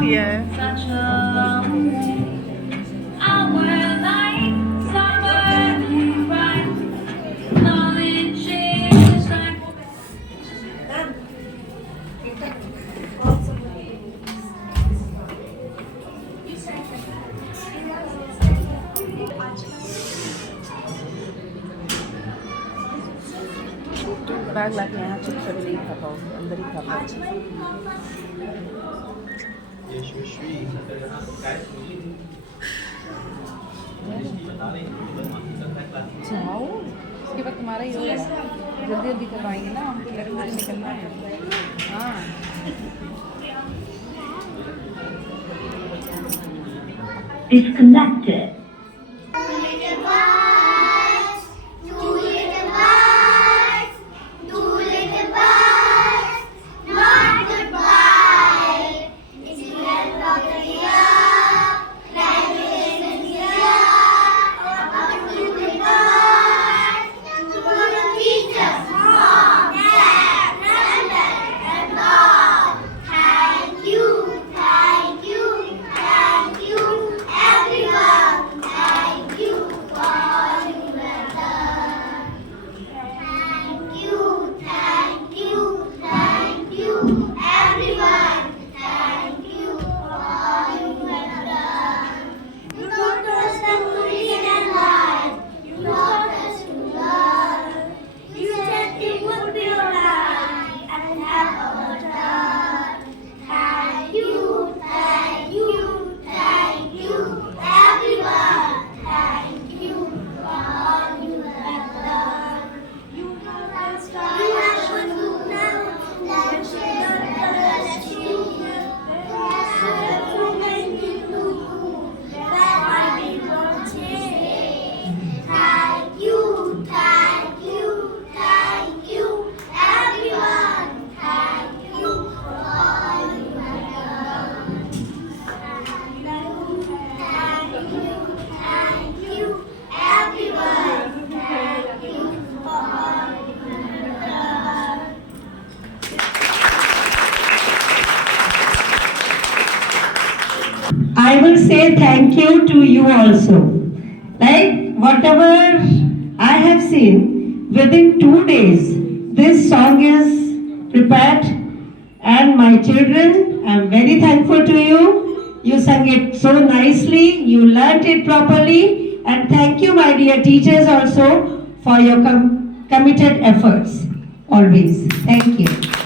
Yeah. Such a long day. Our light, summer bright. Knowledge is like bag लाके यहाँ चुप से भी नहीं खा पाओगे, अंदर ही खा पाओगे। जाओ, उसके बाद तुम्हारा ही होगा। जल्दी जल्दी करवाएंगे ना, हम जल्दी निकलना है। हाँ disconnected. I will say thank you to you also. Like whatever I have seen, within 2 days, this song is prepared. And my children, I am very thankful to you. You sang it so nicely, you learnt it properly. And thank you, my dear teachers also, for your committed efforts. Always. Thank you.